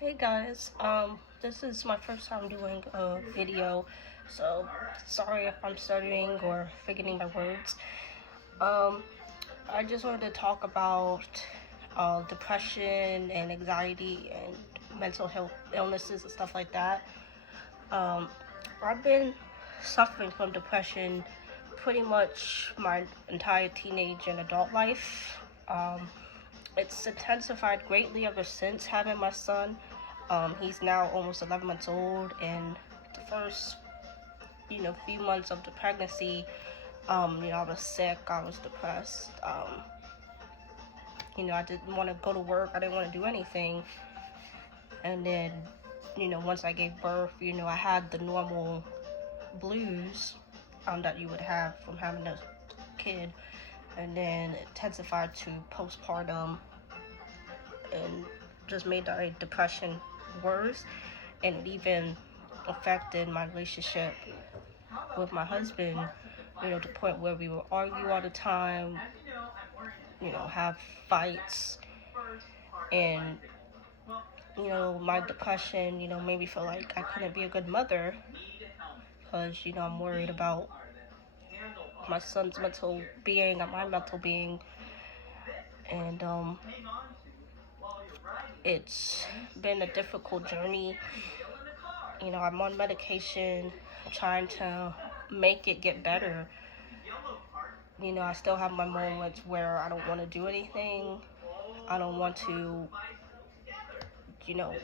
Hey guys, this is my first time doing a video, so sorry if I'm stuttering or forgetting my words. Um, I just wanted to talk about depression and anxiety and mental health illnesses and stuff like that. Um, I've been suffering from depression pretty much my entire teenage and adult life. Um, it's intensified greatly ever since having my son. He's now almost 11 months old, and the first, few months of the pregnancy, I was sick, I was depressed. I didn't want to go to work, I didn't want to do anything. And then, once I gave birth, I had the normal blues that you would have from having a kid, and then it intensified to postpartum and just made the depression worse, and it even affected my relationship with my husband, to the point where we would argue all the time, have fights, and my depression, made me feel like I couldn't be a good mother because, I'm worried about my son's mental being and my mental being, and it's been a difficult journey. I'm on medication, trying to make it get better. I still have my moments where I don't want to do anything. I don't want to, you know,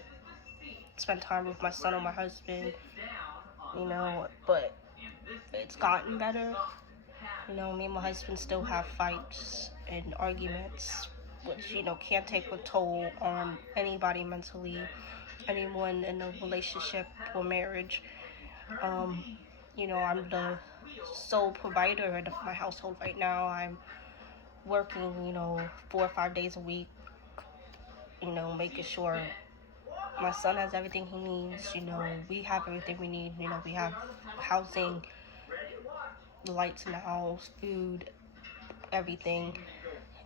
spend time with my son or my husband, but it's gotten better. Me and my husband still have fights and arguments, which, can take a toll on anybody mentally, anyone in a relationship or marriage. I'm the sole provider of my household right now. I'm working, 4 or 5 days a week, making sure my son has everything he needs. We have everything we need. We have housing, lights in the house, food, everything.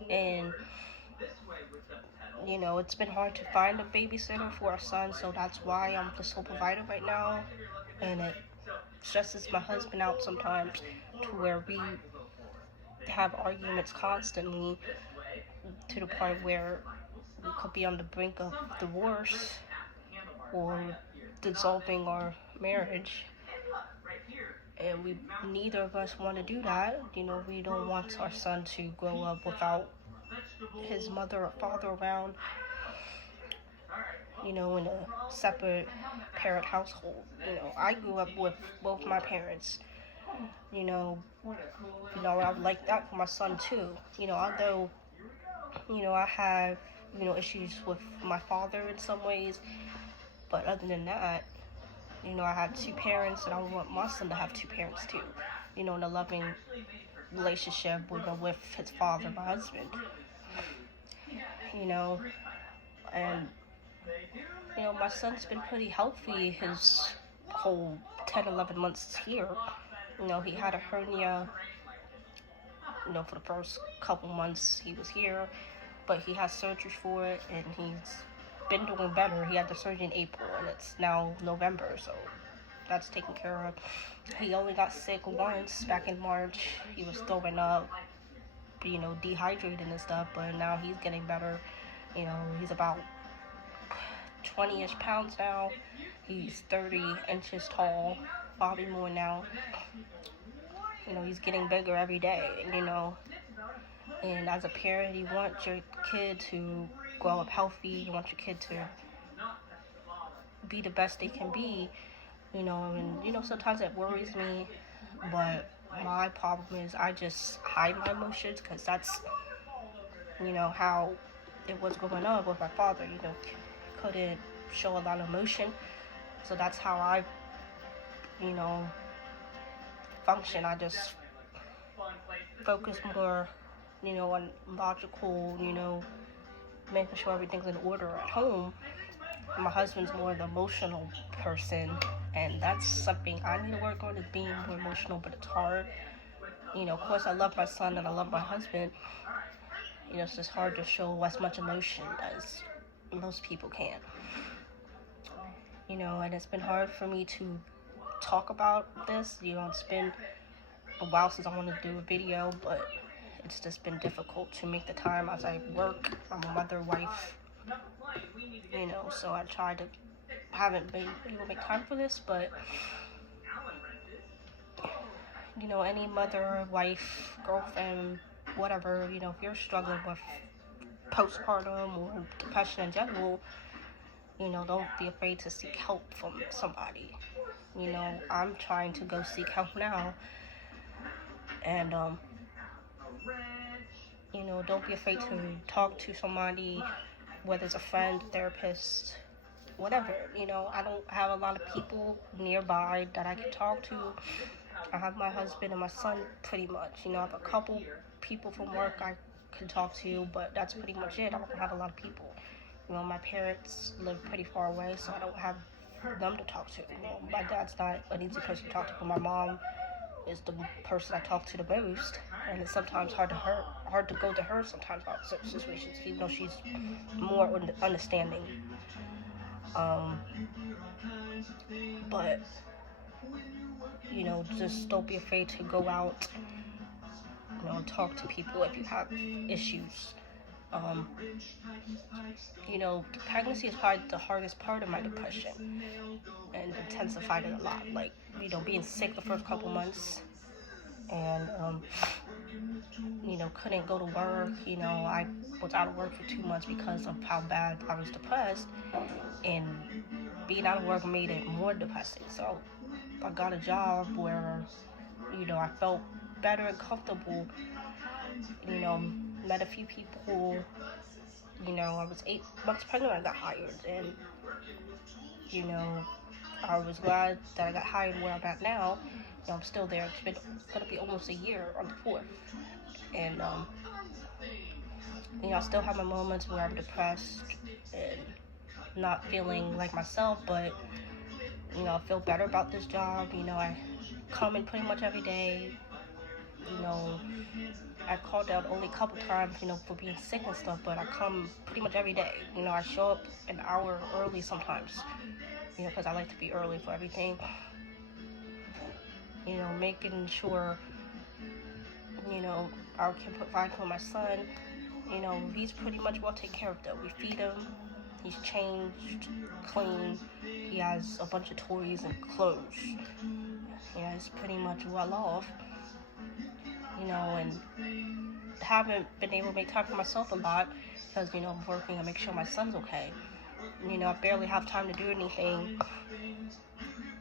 And, it's been hard to find a babysitter for our son, so that's why I'm the sole provider right now. And it stresses my husband out sometimes to where we have arguments constantly, to the point where we could be on the brink of divorce or dissolving our marriage. And neither of us want to do that. We don't want our son to grow up without his mother or father around, in a separate parent household. I grew up with both my parents. I would like that for my son too. Although, I have, issues with my father in some ways, but other than that, I had two parents, and I want my son to have two parents too. In a loving relationship with his father, my husband. And my son's been pretty healthy his whole 10, 11 months here. He had a hernia, for the first couple months he was here, but he has surgery for it, and he's been doing better. He had the surgery in April, and it's now November, so that's taken care of. He only got sick once back in March. He was throwing up, dehydrated and stuff, but now he's getting better. He's about 20-ish pounds now. He's 30 inches tall, probably more now. He's getting bigger every day, and as a parent, you want your kid to grow up healthy. You want your kid to be the best they can be, and sometimes it worries me, but my problem is I just hide my emotions, because that's, how it was growing up with my father. Couldn't show a lot of emotion, so that's how I, function. I just focus more, on logical, making sure everything's in order at home. My husband's more the emotional person, and that's something I need to work on, is being more emotional, but it's hard. Of course I love my son and I love my husband. It's just hard to show as much emotion as most people can't. You know, and it's been hard for me to talk about this. You know, it's been a while since I wanted to do a video, but it's just been difficult to make the time as I work. I'm a mother, wife, you know, so haven't been able to make time for this, but, you know, any mother, wife, girlfriend, whatever, you know, if you're struggling with postpartum or depression in general, you know, don't be afraid to seek help from somebody. You know, I'm trying to go seek help now, and, you know, don't be afraid to talk to somebody, whether it's a friend, therapist, whatever. You know, I don't have a lot of people nearby that I can talk to. I have my husband and my son pretty much. You know, I have a couple people from work I can talk to, but that's pretty much it. I don't have a lot of people. You know, my parents live pretty far away, so I don't have them to talk to. You know, my dad's not an easy person to talk to, but my mom is the person I talk to the most, and it's sometimes hard to go to her sometimes about certain situations, even though she's more understanding. But you know, just don't be afraid to go out, you know, and talk to people if you have issues. You know, pregnancy is probably the hardest part of my depression, and intensified it a lot. Like, you know, being sick the first couple months, and you know, couldn't go to work. You know, I was out of work for 2 months because of how bad I was depressed, and being out of work made it more depressing. So I got a job where, you know, I felt better and comfortable. You know, met a few people. You know, I was 8 months pregnant when I got hired, and you know, I was glad that I got hired where I'm at now. You know, I'm still there. It's been gonna be almost a year on the 4th, and you know, I still have my moments where I'm depressed and not feeling like myself, but you know, I feel better about this job. You know, I come in pretty much every day. You know, I called out only a couple times, you know, for being sick and stuff, but I come pretty much every day. You know, I show up an hour early sometimes, you know, because I like to be early for everything. You know, making sure, you know, I can provide for my son. You know, he's pretty much well taken care of though. We feed him, he's changed, clean, he has a bunch of toys and clothes. You know, he's pretty much well off. You know, and haven't been able to make time for myself a lot because, you know, I'm working and make sure my son's okay. You know, I barely have time to do anything,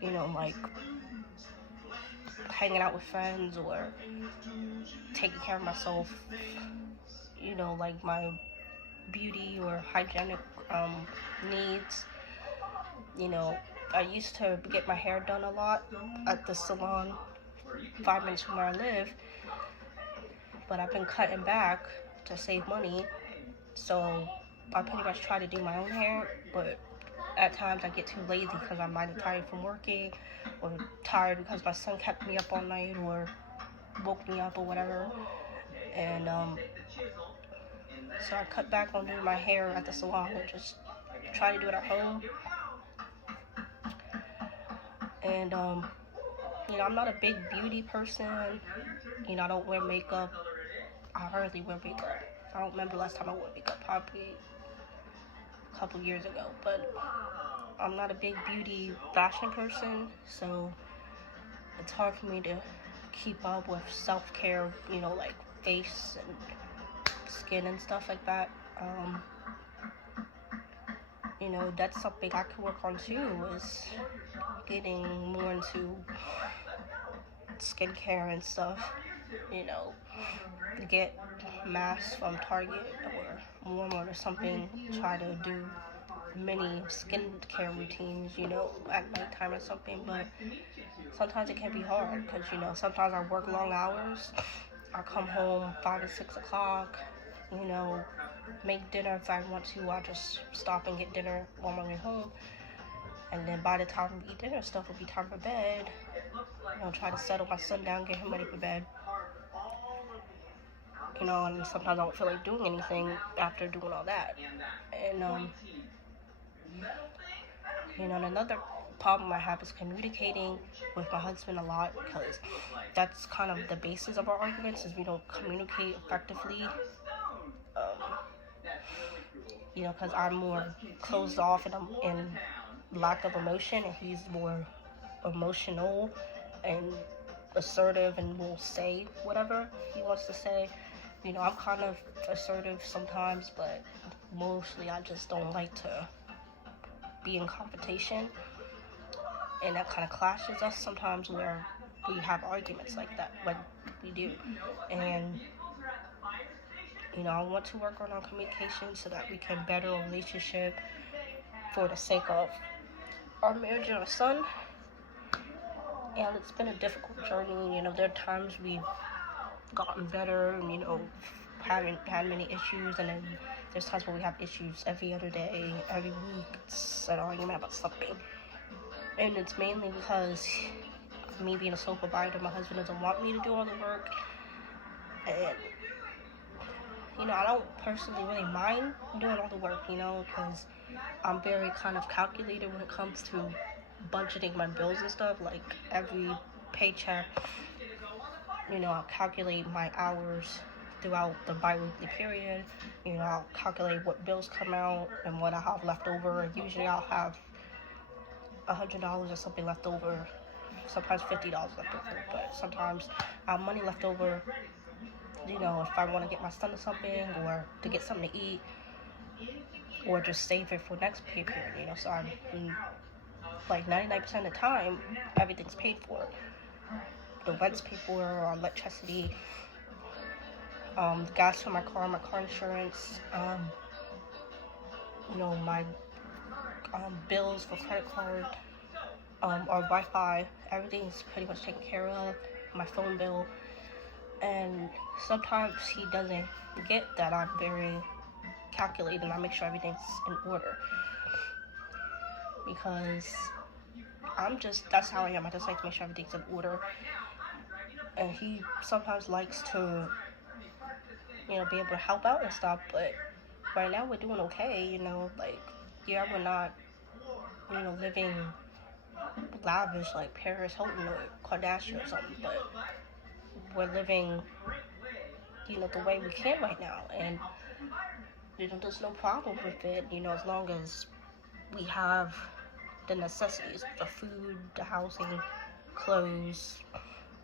you know, like hanging out with friends or taking care of myself, you know, like my beauty or hygienic needs. You know, I used to get my hair done a lot at the salon 5 minutes from where I live, but I've been cutting back to save money, so I pretty much try to do my own hair, but at times I get too lazy because I'm either tired from working or tired because my son kept me up all night or woke me up or whatever, and so I cut back on doing my hair at the salon and just try to do it at home. And you know, I'm not a big beauty person. You know, I don't wear makeup. I hardly wear makeup. I don't remember last time I wore makeup, probably a couple years ago. But I'm not a big beauty fashion person, so it's hard for me to keep up with self-care, you know, like face and skin and stuff like that. You know, that's something I could work on too, is getting more into skincare and stuff. You know, get masks from Target or Walmart or something. Try to do mini skincare routines, you know, at nighttime or something. But sometimes it can be hard because, you know, sometimes I work long hours. I come home 5 to 6 o'clock, you know, make dinner if I want to. I'll just stop and get dinner on my way home. And then by the time we eat dinner, stuff will be time for bed. You know, try to settle my son down, get him ready for bed. You know, and sometimes I don't feel like doing anything after doing all that. And And another problem I have is communicating with my husband a lot, because that's kind of the basis of our arguments, is we don't communicate effectively. Because I'm more closed off and lack of emotion, and he's more emotional and assertive and will say whatever he wants to say. I'm kind of assertive sometimes, but mostly I just don't like to be in confrontation, and that kind of clashes us sometimes, where we have arguments like that, like we do. And I want to work on our communication so that we can better our relationship for the sake of our marriage and our son. And it's been a difficult journey. There are times we've gotten better and, haven't had many issues, and then there's times where we have issues every other day, every week. It's an argument about something. And it's mainly because me being a sole provider, my husband doesn't want me to do all the work. And I don't personally really mind doing all the work, because I'm very kind of calculated when it comes to budgeting my bills and stuff. Like, every paycheck, I'll calculate my hours throughout the bi-weekly period. I'll calculate what bills come out and what I have left over. Usually I'll have $100 or something left over, sometimes $50 left over, but sometimes I have money left over, if I want to get my son something, or to get something to eat, or just save it for next pay period, so I'm, like 99% of the time, everything's paid for. The rent's paid for, or electricity, the gas for my car insurance, my bills for credit card, or Wi-Fi, everything's pretty much taken care of, my phone bill. And sometimes he doesn't get that I'm very calculated and I make sure everything's in order, because that's how I am. I just like to make sure everything's in order. And he sometimes likes to, be able to help out and stuff, but right now we're doing okay, we're not, living lavish like Paris Hilton or Kardashian or something, but we're living, the way we can right now, and, there's no problem with it, as long as we have the necessities, the food, the housing, clothes,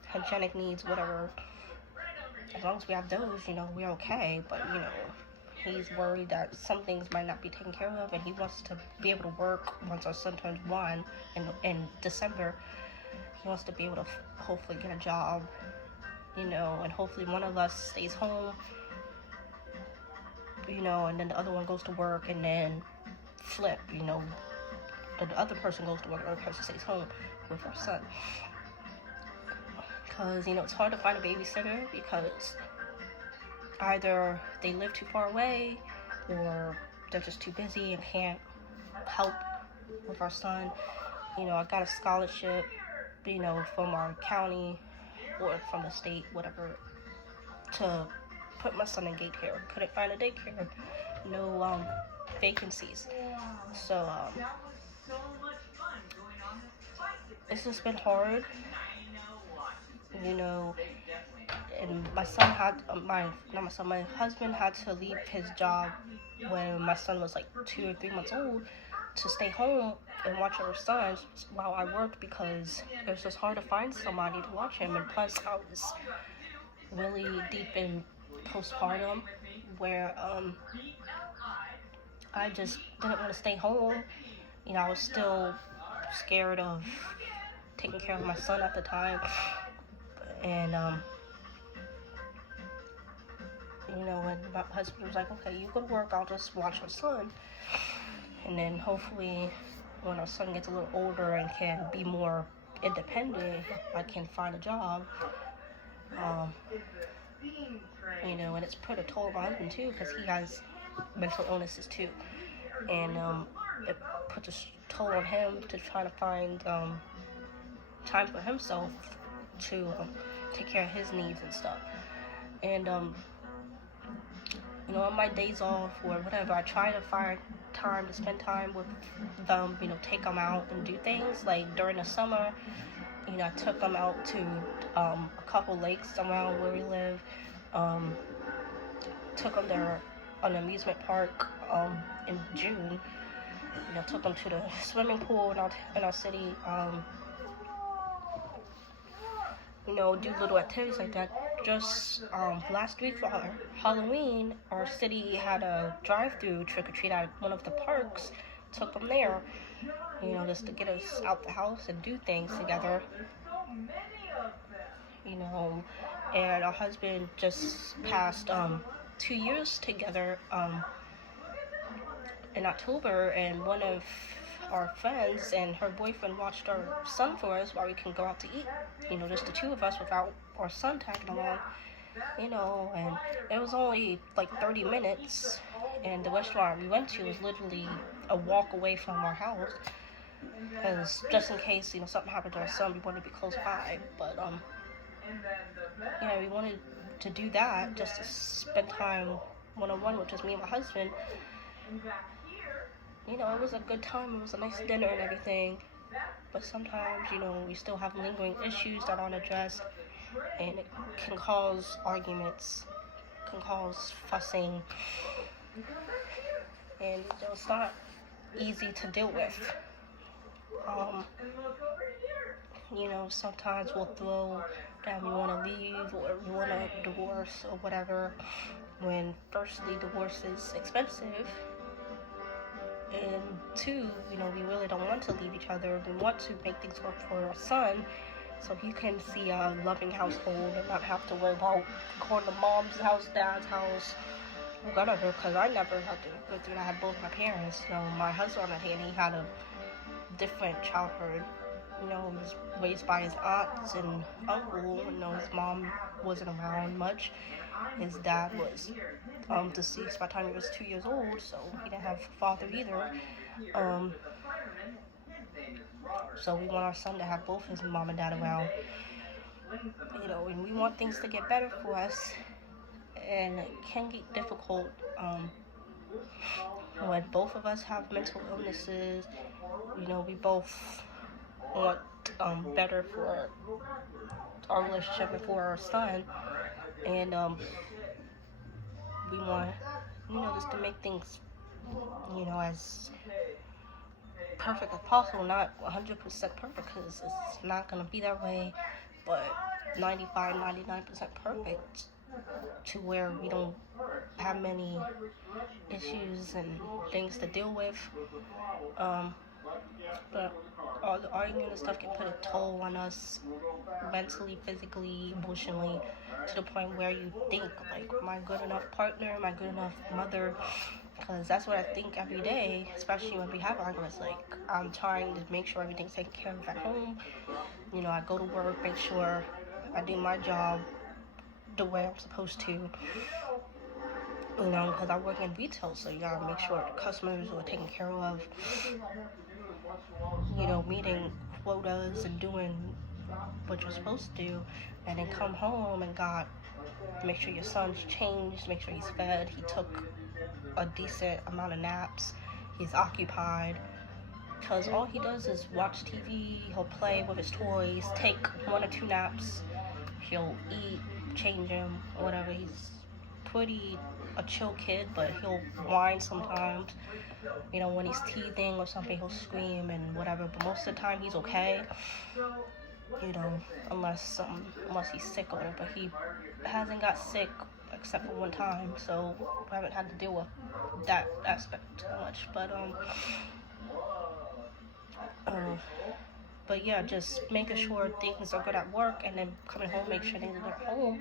hygienic needs, whatever. As long as we have those, we're okay. But, he's worried that some things might not be taken care of, and he wants to be able to work once our son turns 1 in December. He wants to be able to hopefully get a job, and hopefully one of us stays home, and then the other one goes to work, and then flip, the other person goes to work, the other person stays home with our son. Because, it's hard to find a babysitter, because either they live too far away, or they're just too busy and can't help with our son. I got a scholarship, from our county or from the state, whatever, to put my son in daycare. Couldn't find a daycare, no vacancies. So it's just been hard, and my husband had to leave his job when my son was like 2 or 3 months old to stay home and watch our son while I worked, because it was just hard to find somebody to watch him. And plus, I was really deep in postpartum, where I just didn't want to stay home. I was still scared of taking care of my son at the time, and when my husband was like, okay, you go to work, I'll just watch our son, and then hopefully when our son gets a little older and can be more independent, I can find a job. And it's put a toll on my husband too, because he has mental illnesses too, and it puts a toll on him to try to find time for himself to take care of his needs and stuff. And on my days off or whatever, I try to find time to spend time with them, take them out and do things. Like during the summer, I took them out to a couple lakes around where we live. Took them there on an amusement park in June. Took them to the swimming pool in our city. Do little activities like that. Just last week for Halloween, our city had a drive-through trick-or-treat at one of the parks. Took them there, just to get us out the house and do things together. And our husband just passed 2 years together in October, and one of our friends and her boyfriend watched our son for us while we can go out to eat, just the two of us without our son tagging along, and it was only like 30 minutes, and the restaurant we went to was literally a walk away from our house, because just in case, something happened to our son, we wanted to be close by, but, we wanted to do that, just to spend time one-on-one with just me and my husband. It was a good time, it was a nice dinner and everything, but sometimes, we still have lingering issues that aren't addressed, and it can cause arguments, can cause fussing, and it's not easy to deal with. Sometimes we'll throw that we want to leave or we want a divorce or whatever, when firstly, divorce is expensive, and two, we really don't want to leave each other. We want to make things work for our son, so he can see a loving household and not have to worry about going to mom's house, dad's house, whatever, because I never had to go through that. I had both my parents. My husband, on the hand, he had a different childhood. He was raised by his aunts and uncle. His mom wasn't around much. His dad was deceased by the time he was 2 years old, so he didn't have a father either. So we want our son to have both his mom and dad around. And we want things to get better for us, and it can get difficult when both of us have mental illnesses. We both want better for our relationship and for our son, and we want just to make things as perfect as possible. Not 100% perfect, because it's not going to be that way, but 99% perfect, to where we don't have many issues and things to deal with. But all the arguing and stuff can put a toll on us mentally, physically, emotionally, to the point where you think, like, am I a good enough partner? Am I a good enough mother? Because that's what I think every day, especially when we have arguments. Like, I'm trying to make sure everything's taken care of at home. I go to work, make sure I do my job the way I'm supposed to. Because I work in retail, so you gotta make sure the customers are taken care of. Meeting quotas and doing what you're supposed to do, and then come home and make sure your son's changed, make sure he's fed, he took a decent amount of naps, he's occupied, because all he does is watch TV, he'll play with his toys, take 1 or 2 naps, he'll eat, change him, whatever. He's pretty a chill kid, but he'll whine sometimes. When he's teething or something, he'll scream and whatever, but most of the time he's okay. Unless he's sick or whatever. But he hasn't got sick except for one time, so I haven't had to deal with that aspect too much. But yeah, just making sure things are good at work, and then coming home, make sure things are good at home,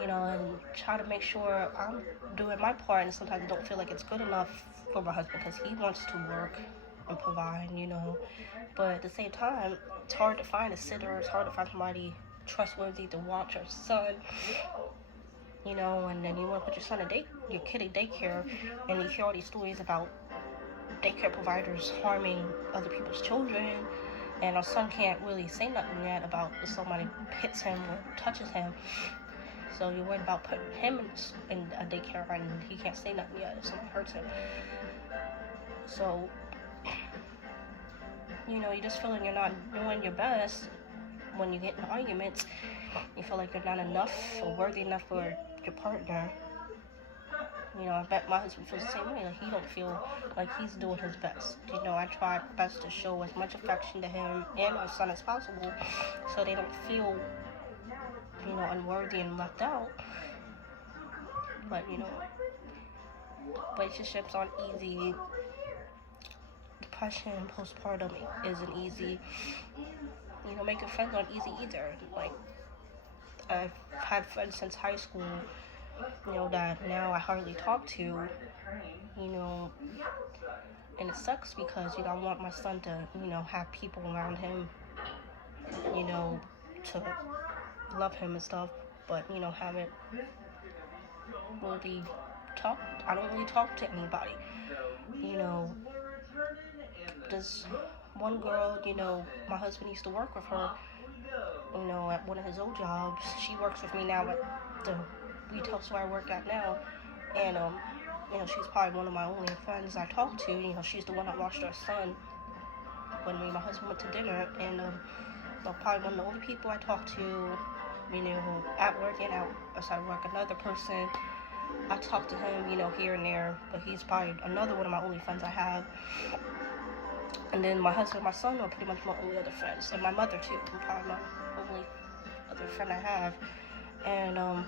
and try to make sure I'm doing my part. And sometimes I don't feel like it's good enough for my husband, because he wants to work and provide, but at the same time, it's hard to find a sitter, it's hard to find somebody trustworthy to watch your son, and then you want to put your kid in daycare, and you hear all these stories about daycare providers harming other people's children, and our son can't really say nothing yet about if somebody hits him or touches him. So you're worried about putting him in a daycare, and he can't say nothing yet if someone hurts him. So, you know, you just feel like you're not doing your best when you get in arguments. You feel like you're not enough or worthy enough for your partner. You know, I bet my husband feels the same way. Like, he don't feel like he's doing his best. You know, I try best to show as much affection to him and my son as possible, so they don't feel, you know, unworthy and left out. But, you know, relationships aren't easy. Depression and postpartum isn't easy. You know, making friends aren't easy either. Like, I've had friends since high school, you know, that now I hardly talk to, you know, and it sucks because, you know, I want my son to, you know, have people around him, you know, to love him and stuff, but, you know, haven't really talked. I don't really talk to anybody, you know. There's one girl, you know, my husband used to work with her, you know, at one of his old jobs. She works with me now at the retail store I work at now, and, you know, she's probably one of my only friends I talk to. You know, she's the one that watched our son when me and my husband went to dinner, and, probably one of the only people I talk to, you know, at work and outside work. Another person, I talk to him, you know, here and there, but he's probably another one of my only friends I have. And then my husband and my son are pretty much my only other friends, and my mother too, probably my only other friend I have. And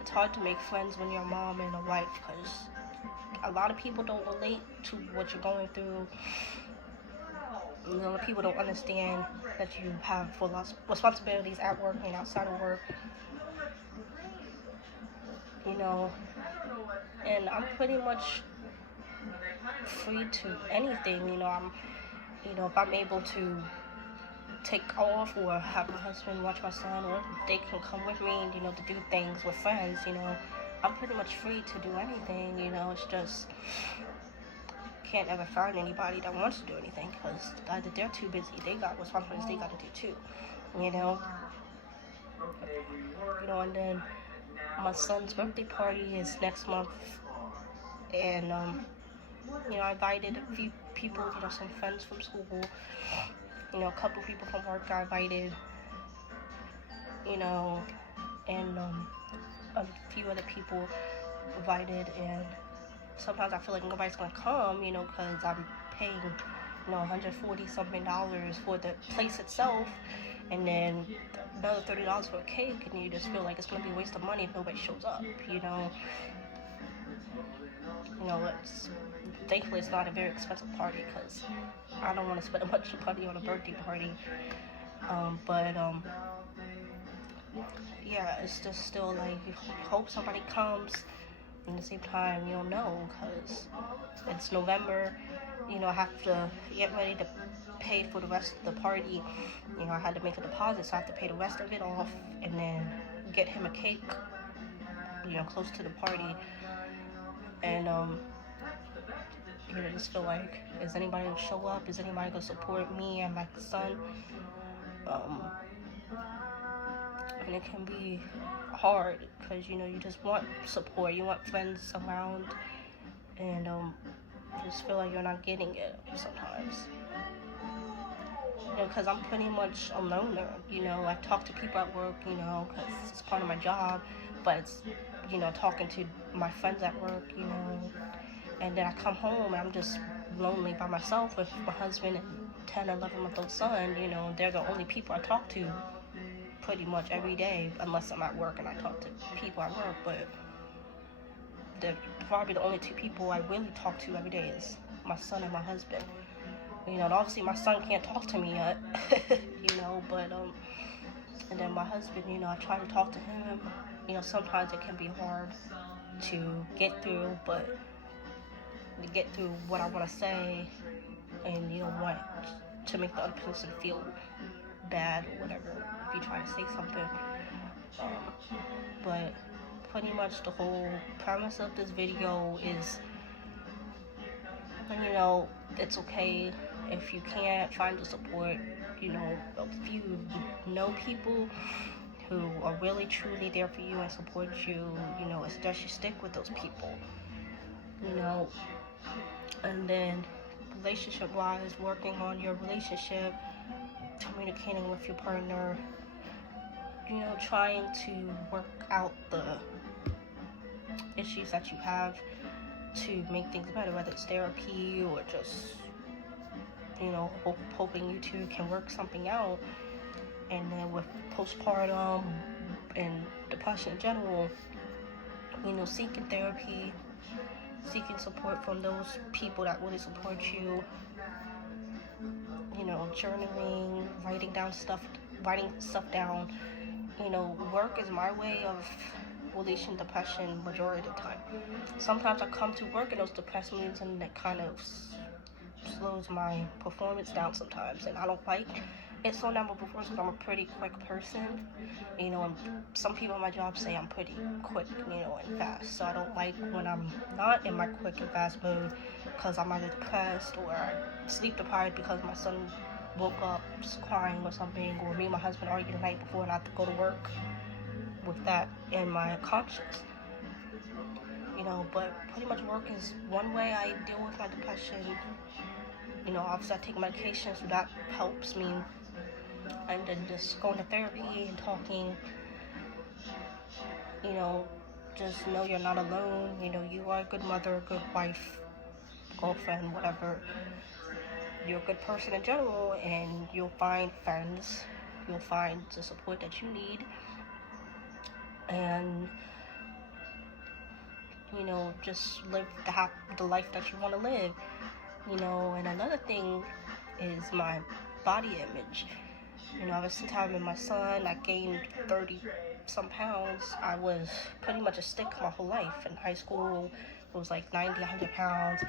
it's hard to make friends when you're a mom and a wife, because a lot of people don't relate to what you're going through. A lot of people don't understand that you have full responsibilities at work and outside of work. You know, and I'm pretty much free to anything. You know, if I'm able to take off or have my husband watch my son, or they can come with me, you know, to do things with friends, you know, I'm pretty much free to do anything. You know, it's just can't ever find anybody that wants to do anything, because either they're too busy, they got responsibilities they got to do too, you know. And then my son's birthday party is next month, and you know, I invited a few people, you know, some friends from school, you know, a couple people from work I invited, you know, and a few other people invited. And sometimes I feel like nobody's gonna come, you know, because I'm paying, you know, $140 something for the place itself, and then another $30 for a cake, and you just feel like it's gonna be a waste of money if nobody shows up, you know. You know, thankfully it's not a very expensive party, because I don't want to spend a bunch of money on a birthday party. Yeah, it's just still like, you hope somebody comes. At the same time, you don't know, because it's November. You know, I have to get ready to pay for the rest of the party. You know, I had to make a deposit, so I have to pay the rest of it off, and then get him a cake, you know, close to the party. And you know, just feel like, is anybody gonna show up? Is anybody gonna support me and my son? And it can be hard, because, you know, you just want support, you want friends around, and you just feel like you're not getting it sometimes. You know, because I'm pretty much a loner. You know, I talk to people at work, you know, because it's part of my job, but it's, you know, talking to my friends at work, you know, and then I come home and I'm just lonely by myself with my husband and 10, 11-month-old son. You know, they're the only people I talk to pretty much every day, unless I'm at work and I talk to people at work. But they're probably the only two people I really talk to every day is my son and my husband. You know, and obviously my son can't talk to me yet, you know, but, and then my husband, you know, I try to talk to him. You know, sometimes it can be hard to get through, but to get through what I want to say, and you don't want to make the other person feel bad or whatever if you try to say something. But pretty much the whole premise of this video is, you know, it's okay if you can't find the support. You know, if you know people who are really truly there for you and support you, you know, it's just you stick with those people. You know, And then relationship wise, working on your relationship, communicating with your partner, trying to work out the issues that you have to make things better, whether it's therapy or just hoping you two can work something out. And then with postpartum and depression in general, seeking therapy, seeking support from those people that really support you, journaling, writing stuff down. Work is my way of releasing depression majority of the time. Sometimes I come to work in those depressed moods, and that kind of slows my performance down sometimes, and I don't like it slowing down my performance because I'm a pretty quick person, and some people in my job say I'm pretty quick, and fast, so I don't like when I'm not in my quick and fast mode because I'm either depressed or sleep deprived because my son woke up just crying or something, or me and my husband argued the night before and I have to go to work with that in my conscience. But pretty much work is one way I deal with my depression. Obviously I take medication, so that helps me. And then just going to therapy and talking, just know you're not alone. You are a good mother, a good wife, girlfriend, whatever. You're a good person in general, and you'll find friends. You'll find the support that you need. And just live the life that you want to live. And another thing is my body image. Ever since having my son, I gained 30 some pounds. I was pretty much a stick my whole life. In high school, it was like 90, 100 pounds.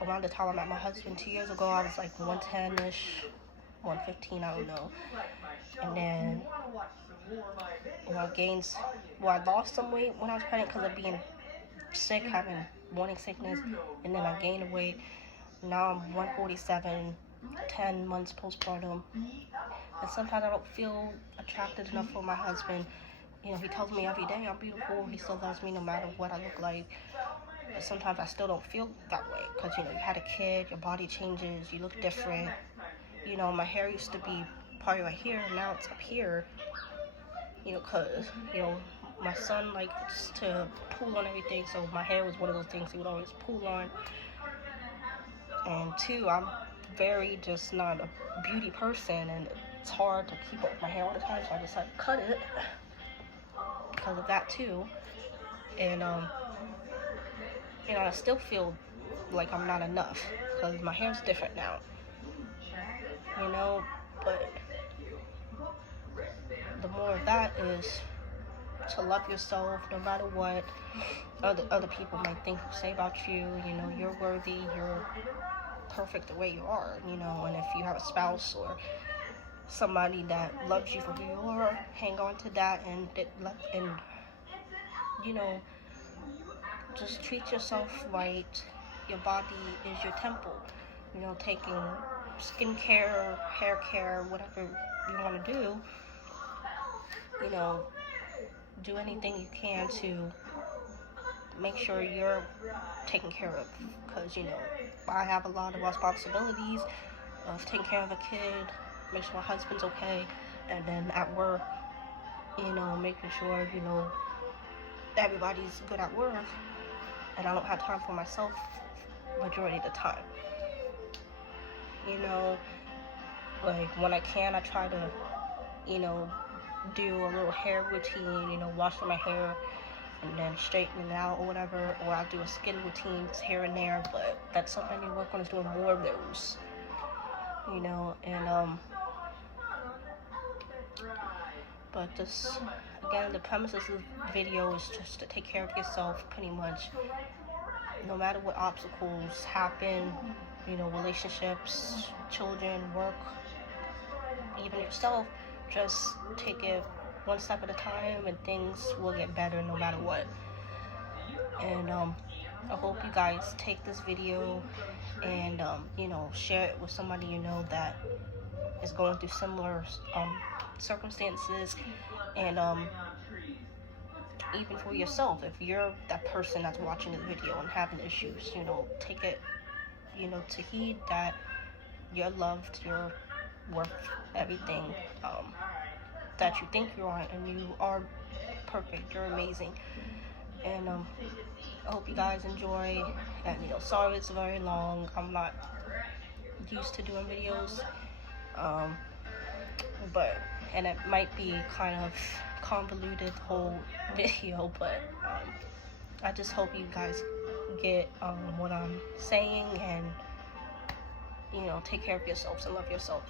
Around the time I met my husband 2 years ago, I was like 110-ish, 115, I don't know. And then, I lost some weight when I was pregnant because of being sick, having morning sickness, and then I gained weight. Now I'm 147, 10 months postpartum, and sometimes I don't feel attracted enough for my husband. He tells me every day I'm beautiful. He still loves me no matter what I look like. But sometimes I still don't feel that way because, you had a kid, your body changes, you look different. My hair used to be probably right here, and now it's up here. Because, my son likes to pull on everything, so my hair was one of those things he would always pull on. And two, I'm very just not a beauty person, and it's hard to keep up with my hair all the time, so I decided to cut it because of that too. And I still feel like I'm not enough because my hair's different now. But the more of that is to love yourself no matter what other people might think or say about you. You're worthy, you're perfect the way you are, and if you have a spouse or somebody that loves you for who you are, hang on to that and just treat yourself right. Your body is your temple. Taking skincare, hair care, whatever you want to do, do anything you can to make sure you're taken care of, because I have a lot of responsibilities of taking care of a kid, make sure my husband's okay, and then at work, making sure everybody's good at work, and I don't have time for myself majority of the time. When I can, I try to do a little hair routine, washing my hair and then straighten it out or whatever, or I'll do a skin routine here and there, but that's something I need to work on, is doing more of those, but this, again, the premise of this video is just to take care of yourself, pretty much, no matter what obstacles happen, relationships, children, work, even yourself, just take it one step at a time and things will get better no matter what. And I hope you guys take this video and share it with somebody that is going through similar circumstances, and even for yourself, if you're that person that's watching the video and having issues, you know, take it, you know, to heed that you're loved, you're worth everything that you think you are, and you are perfect, you're amazing. And I hope you guys enjoy. And you know, sorry it's very long. I'm not used to doing videos, but and it might be kind of convoluted whole video, but I just hope you guys get what I'm saying, and you know, take care of yourselves and love yourself.